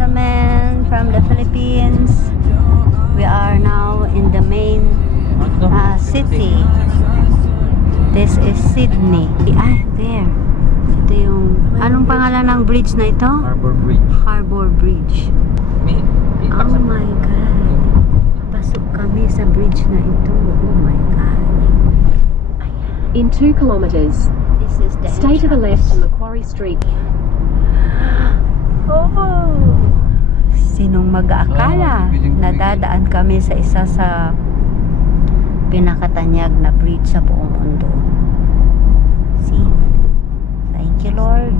gentlemen from the Philippines. We are now in the main city. This is Sydney. Ay, there. Ito yung, anong pangalan ng bridge na ito? Harbour Bridge. Harbour Bridge. Oh my God. Pasok kami sa bridge na ito. Oh my God. In 2 kilometers, This is the stay to the left entrance. on Macquarie Street. Oh. Sinong mag-aakala na dadaan kami sa isa sa pinakatanyag na bridge sa buong mundo. See? Thank you, Lord,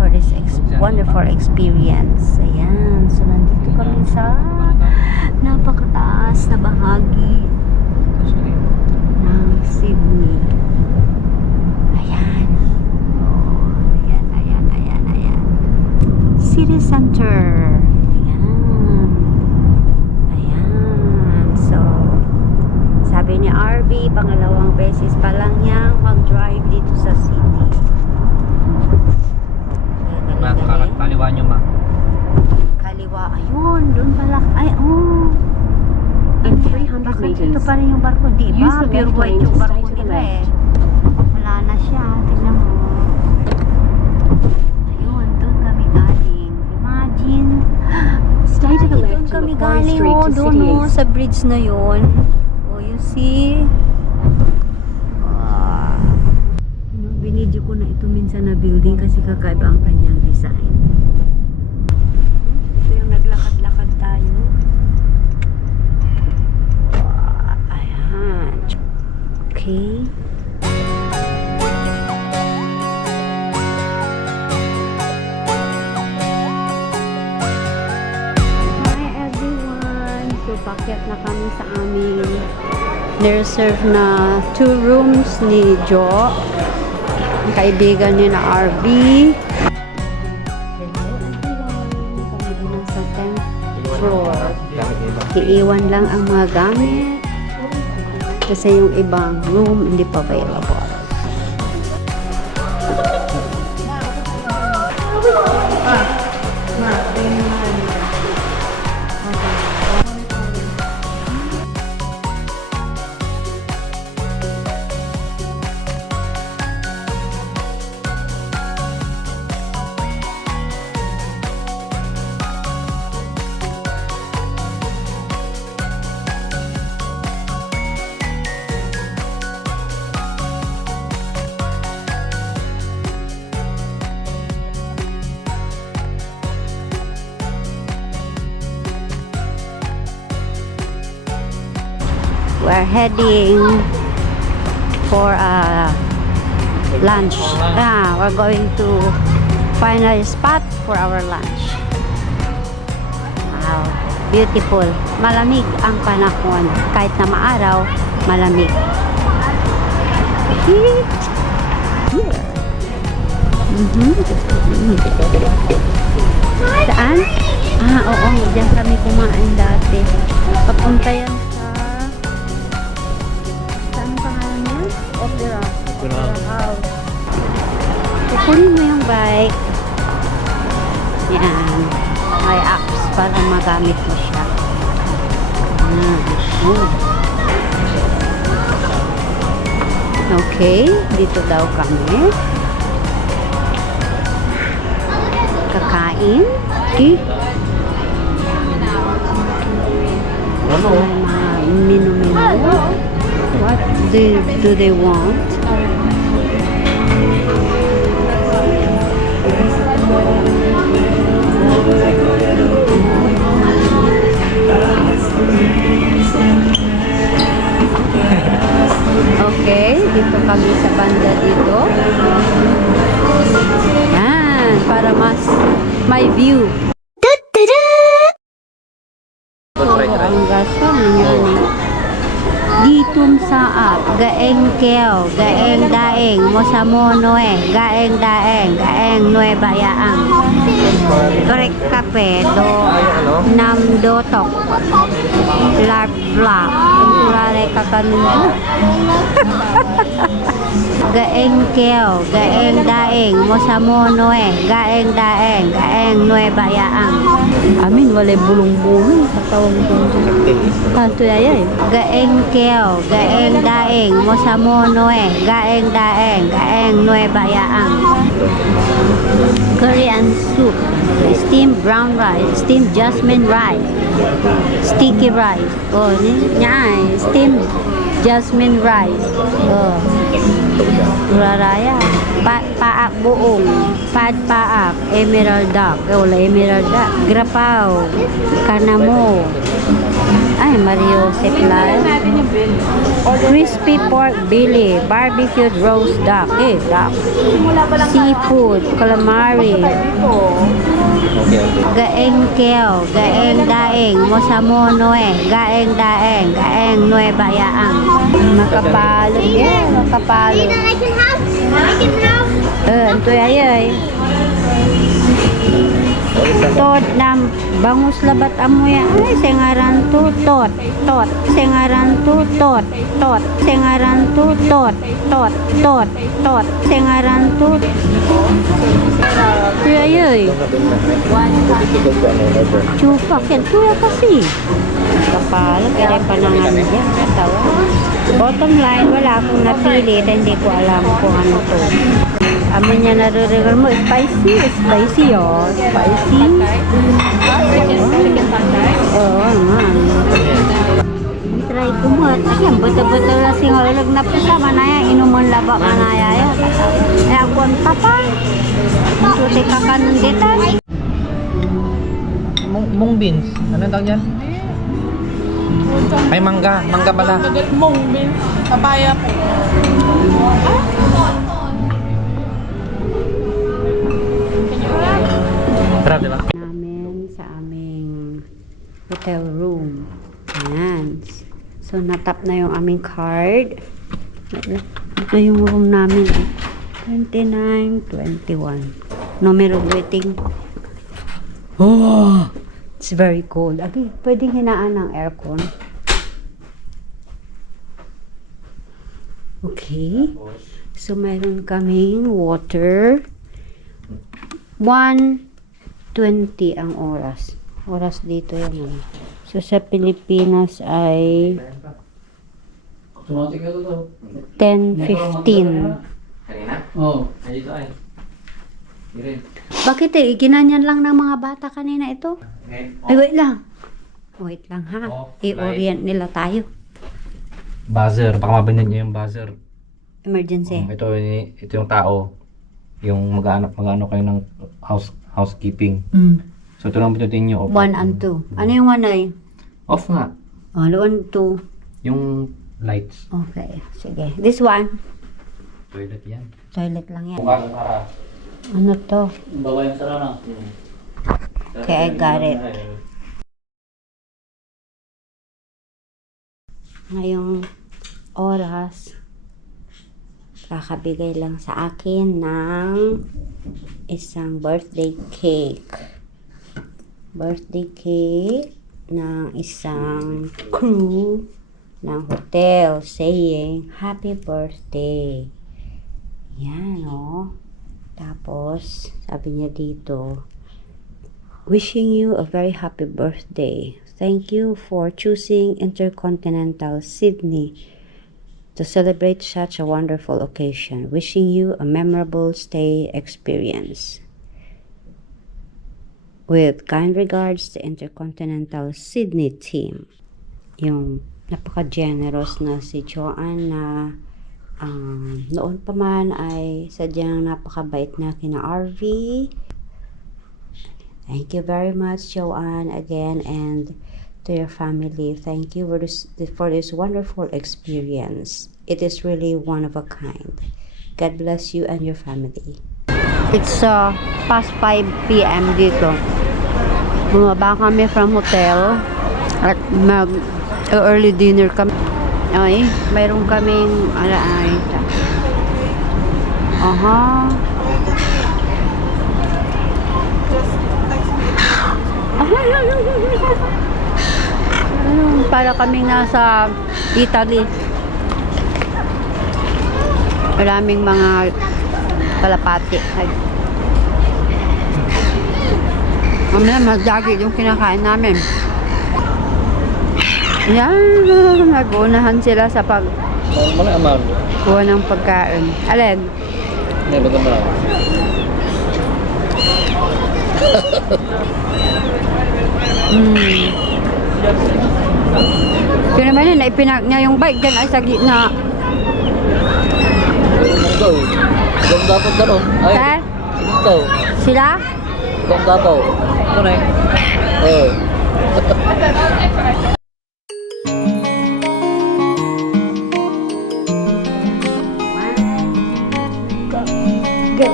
for this wonderful experience. Ayan. So, nandito kami sa napakataas na bahagi ng Sydney. Ayan. Oh, ayan. City Center. Ayan. So, sabi ni RV, pangalawang beses pa lang niyang mag-drive dito sa city. Kaliwa nyo, ma. Kaliwa. Ayun, doon pala. Ay, oh. In 300 Bakit ito meters, pa rin yung barko? Di use ba? the Pure left white lane yung to barko stay to the nila eh. left. Wala na siya. Tingnan mo. Ayun, doon kami galing. Imagine. Stay to the Ay, left doon on kami Macquarie galing, Street oh. to Doon, City oh, East. sa bridge na yun. Oh, you see? Binidyo ko na ito minsan na building kasi kakaiba ang kanyang design. Ito yung naglakad-lakad tayo. Ayan. Okay. Hi everyone. So, pakyat na kami sa amin. Nireserve na 2 rooms ni Jo. Ang kaibigan ni na RV. Hello everyone. Kami din nasa 10th floor. Iiwan lang ang mga gamit. Kasi yung ibang room hindi pa available. We're heading for lunch. We're going to find a spot for our lunch. Wow, beautiful. Malamig ang panahon. Kahit na maaraw, malamig. Here. Saan? Oo, diyan kami kumain dati. Papunta yan Opera House. Kukunin mo yung bike. Yan. May apps para magamit mo siya. Okay. Dito daw kami. Kakain. Okay. May mga menu-menu. What do they want? Okay, dito kami sa banda dito. Yan, para mas may view. Ang gaso niyan eh. Ditum saap, gaeng keo, gaeng daeng, mosamono gaeng daeng, gaeng nueva yaang. Grek kape, do nam dotok, larp flap, kulare kakanundo. Gaeng keo, gaeng daeng, mosamonoe, gaeng daeng, gaeng nueva yaang. Amin, walay bulong-bulong sa tawang kanto yayay. Gaeng keo, gaeng daeng, mosamonoe, gaeng daeng, gaeng nueva yaang. Korean soup, steamed brown rice, steamed jasmine rice, sticky rice. Oh, niya, steamed jasmine rice. Oh. Raraya. Paak buong. Pad paak. Emerald duck. Wala emerald duck. Grapao. Kanamo. Ay, Mario Seplay. Crispy pork belly. Barbecued roast duck. Duck. Seafood. Calamari. Gaeng keo. Gaeng daeng. Mosamonoe. Gaeng daeng. Gaeng nueva yaang. Makapalo. Yeah, makapalo. Ito yayay. Tot nam bangus labat amoy. Ay, sengaran to tot. Tot. Sengaran to tot. Tot. Sengaran to tot. Tot. Tot. Tot. Sengaran to. Ito yayay. Chupak yan. Tuya kasi. Kapalo. Kaya panangan dyan. Katawa. Bottom line, wala akong napili. Hindi ko alam kung ano to. Amin niya naririgal mo, spicy. Spicy yun. Spicy. Oo, naman. Try ko mo. Ayan, bata-bata na singalag na po sa manaya. Inuman laba manaya yan. Eh, ako ang tapa. Tuti ka kanunditan. Mung beans. Ano tawag yan? Ay, mangga. Mangga pala. Mung bin, papaya po. Sarap, diba? Namin sa aming hotel room. Ayan. So, natap na yung aming card. Ito yung room namin. 29, 21. Numero waiting. Oh! It's very cold. Okay, pwedeng hinaan ng aircon. Okay. So, mayroon kaming water. 1:20 ang oras. Oras dito yan. So, sa Pilipinas ay 10:15. Oo. Dito ay. Bakit ginanyan lang ng mga bata kanina ito? Ay, wait lang. Wait lang ha. I-orient nila tayo. Buzzer. Baka mabanyan niyo yung buzzer. Emergency. Ito yung tao. Yung mag-ano kayo ng housekeeping. So, ito lang pinutin nyo. 1 and 2. Ano yung 1 ay? Off nga. Oh, 1, 2. Yung lights. Okay, sige. This one. Toilet yan. Toilet lang yan. Bukas para. Ano to? Bawa yung sarana. Okay, I got it. Ngayong oras, kakabigay lang sa akin ng isang birthday cake. Birthday cake ng isang crew ng hotel saying, Happy birthday. Yan, oh. Tapos, sabi niya dito, wishing you a very happy birthday. Thank you for choosing Intercontinental Sydney to celebrate such a wonderful occasion. Wishing you a memorable stay experience. With kind regards to Intercontinental Sydney team. Yung napaka-generous na si Joanne na noon pa man ay sadyang napakabait na kina RV. Thank you very much, Joanne, again, and to your family. Thank you for this wonderful experience. It is really one of a kind. God bless you and your family. It's past 5 p.m. dito. Bumaba kami from hotel at early dinner kami. Ay, mayroon kaming aha. Para kaming nasa Italy. Maraming mga kalapati. Ay. Mamaya, magdagi yung kinakain namin. Yan, nagunahan sila sa Mana amal? kuha ng pagkain. Alin? Hindi, bagaimana? Kaya naman yun, naipinag niya yung bike dyan ay sa gitna. Ito, itong dapat gano'n. Ay, Ha? ito, Sila? itong dapat. Ito na eh. Go.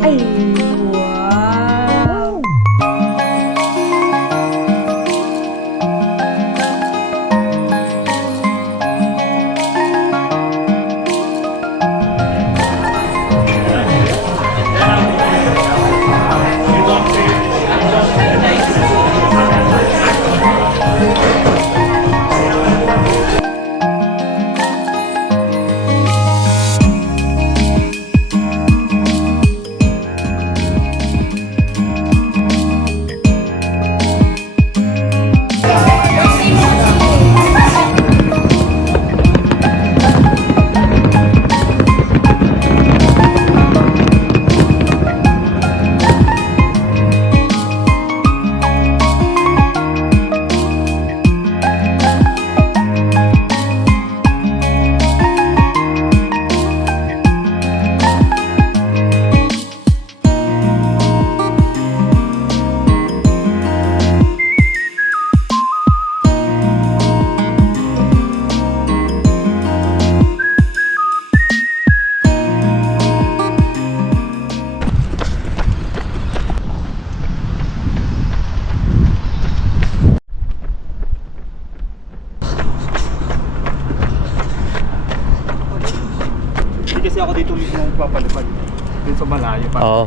Ay, wow. Hindi kasi ako dito mismo papalipad. Dito sa malayo pa. Oo.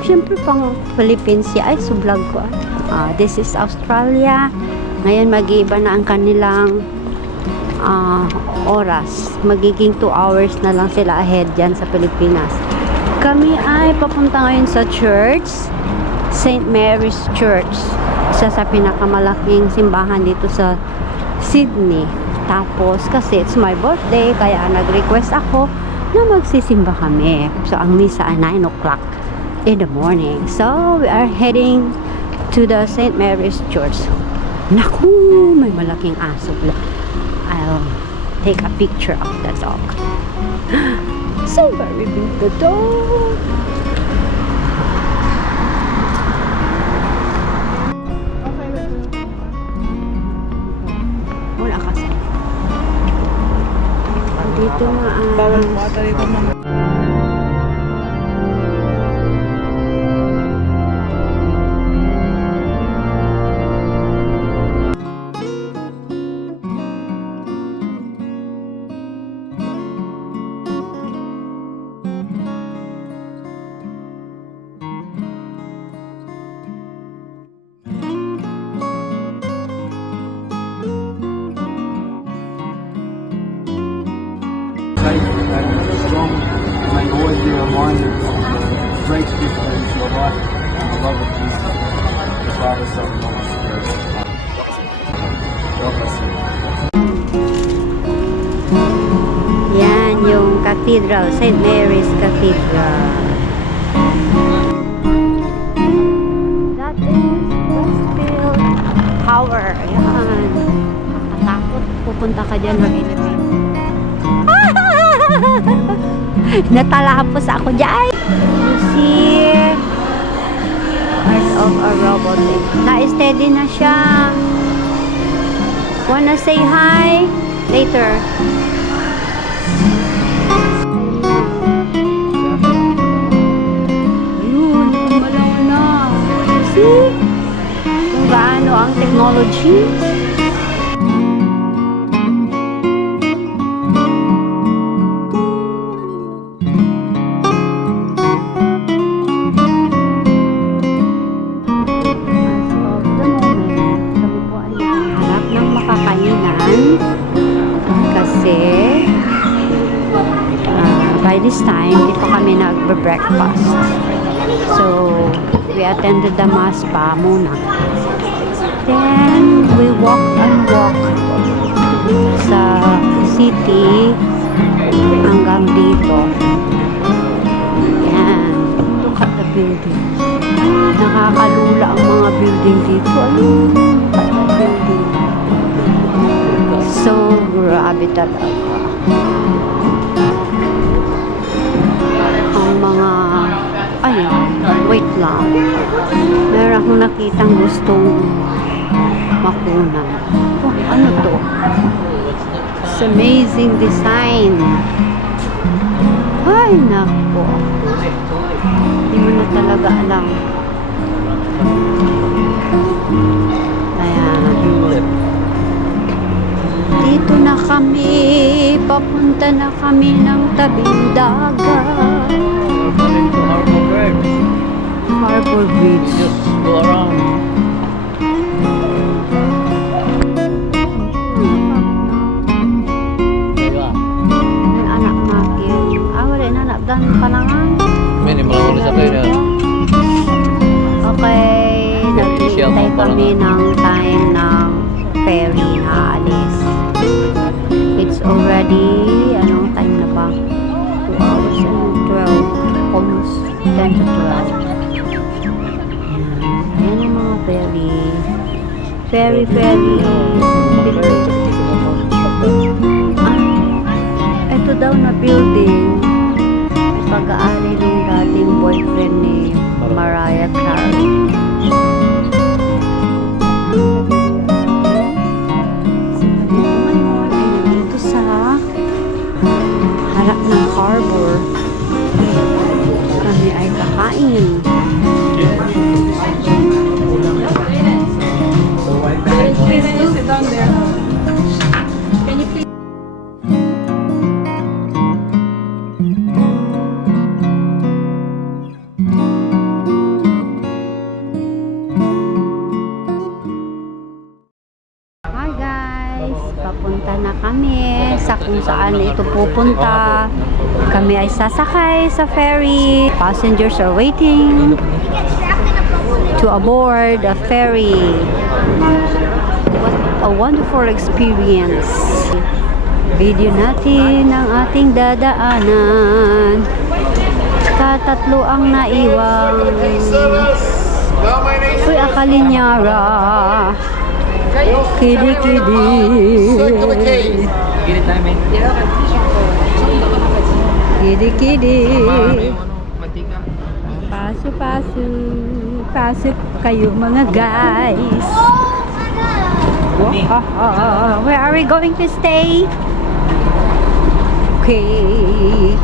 Siyempre pang Philippines siya. Ay, sublog ko. This is Australia. Ngayon, mag-iiba na ang kanilang oras. Magiging 2 hours na lang sila ahead dyan sa Pilipinas. Kami ay papunta ngayon sa church. St. Mary's Church. Isa sa pinakamalaking simbahan dito sa Sydney. Tapos, kasi it's my birthday, kaya nag-request ako na magsisimba kami. So, ang misa ay 9 o'clock in the morning. So, we are heading to the St. Mary's Church. Naku, may malaking aso. I'll take a picture of the dog. So very big the dog. Wala kasi. Dito nga Bawal mo ata dito mga film, and like always be reminded of the great gift that is your life and the love of Jesus, the Father, Son, and Holy Spirit. God bless you. Yan yung cathedral, St. Mary's Cathedral. That is Westfield Tower. Ayan. Nakatakot. Pupunta ka dyan mag-elevate. Natalapos ako dyan. You see Art of a Robotic. Na-steady na siya. Wanna say hi? Later. Ayun, gumalaw na. See? Kung gaano ang technology. By this time, di pa kami nagbe-breakfast. So, we attended the mass pa muna. Then, we walk sa city hanggang dito. Yan. Look at the building. Nakakalula ang mga building dito. Ayun. Building. So, grabe talaga. Mga ayun, wait lang, meron akong nakitang gustong makunan. Oh, ano to? It's amazing design. Ay nako, hindi mo na talaga alam. Ayan, dito na kami, papunta na kami ng tabing dagat. Harbor Bridge. Just go around. Yung anak natin. Wala na anak dan panangan. May malang ulit sa kayo na. Okay, naghihintay kami ng time ng ferry na alis. It's already, anong time na ba? 2 hours and 12. Almost 10 to 12. Yan ang mga ferry. Ito daw na building, pag-aari ng dating boyfriend ni Mariah Carey. Ngayon ay nandito sa harap ng harbor. Kami ay kakain. Sit down there. Can you please? Hi guys! Papunta na kami sa kung saan ito pupunta. Kami ay sasakay sa ferry. Passengers are waiting to aboard a ferry. What a wonderful experience. Video natin ang ating dadaanan. Katatlo ang naiwang. Uy, Akalinyara. Kidi-kidi. Gilid namin. Kidi-kidi. Mantika. Paso-paso. Pasok kayo mga guys. Where are we going to stay? Okay.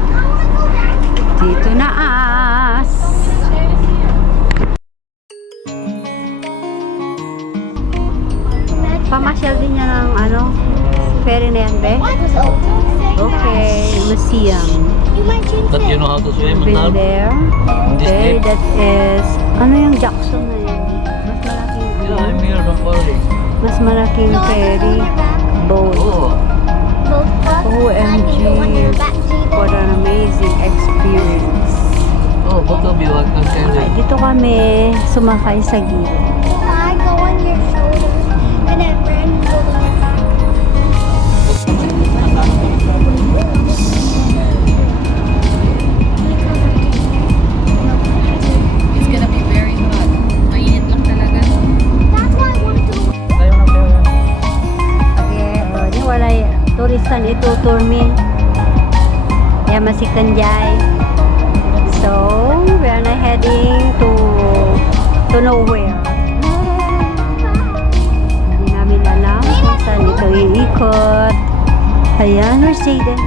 Dito na as. Pamasyal din niya ng ano, ferry na yan, be? Okay, museum. But you know how to swim Been now? there. This Okay, trip? that is, ano yung Jackson na yan? Mas malaking, Yeah, I'm here, don't worry. mas malaking ferry boat. Oh. OMG, what an amazing you want to share Okay, dito kami sumakay sa gilid. I go on your shoulder and then Brandon go on your It's gonna be very hot. Mainit lang talaga. That's why I wanted to Okay, di walay turistan itutur mi. Ya masih Kenjay. So, we are now heading to nowhere. Hindi namin alam kung saan ito iikot. Ayan, we're Jaden.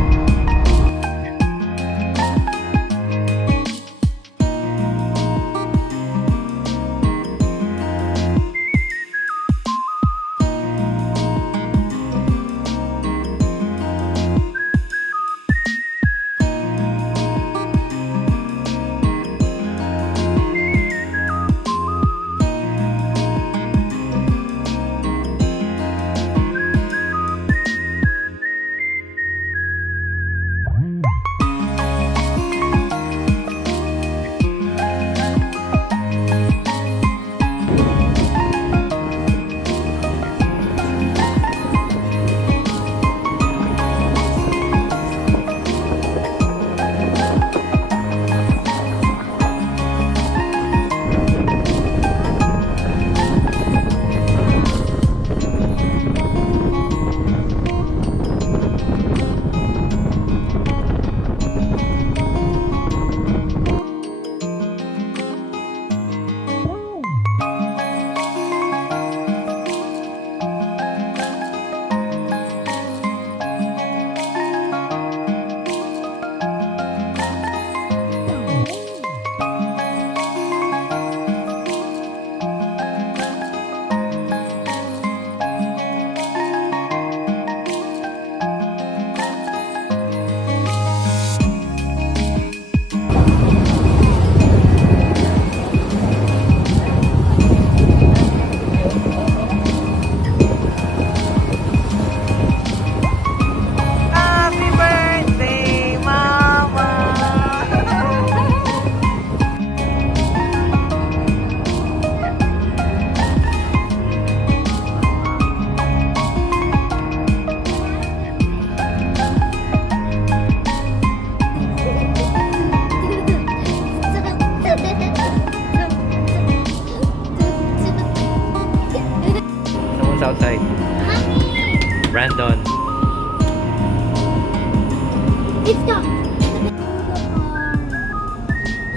Someone's outside. Brandon. It's not.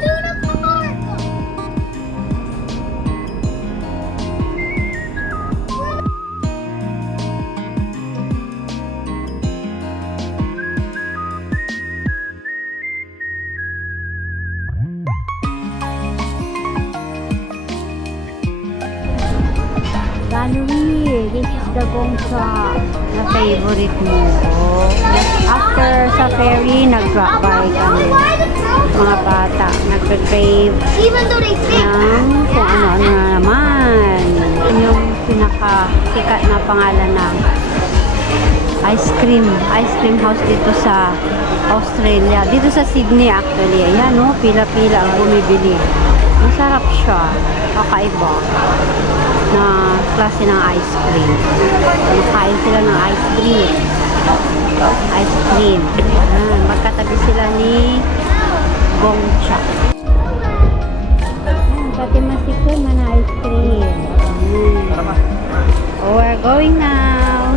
Luna Park. Valerie, this is the gongcha na favorite mo. After sa ferry, nag-drop by kami. Mga bata, nagka-crave Even though they think. ng kung ano-ano na naman. Yun yung pinaka-sikat na pangalan ng ice cream house dito sa Australia. Dito sa Sydney actually. Ayan o, pila-pila ang bumibili. Masarap siya. Kakaiba na klase ng ice cream. Makain sila ng ice cream. Ayan, magkatabi sila ni Gongcha. Ayan, pati masikon man ice cream. Oh, we're going now.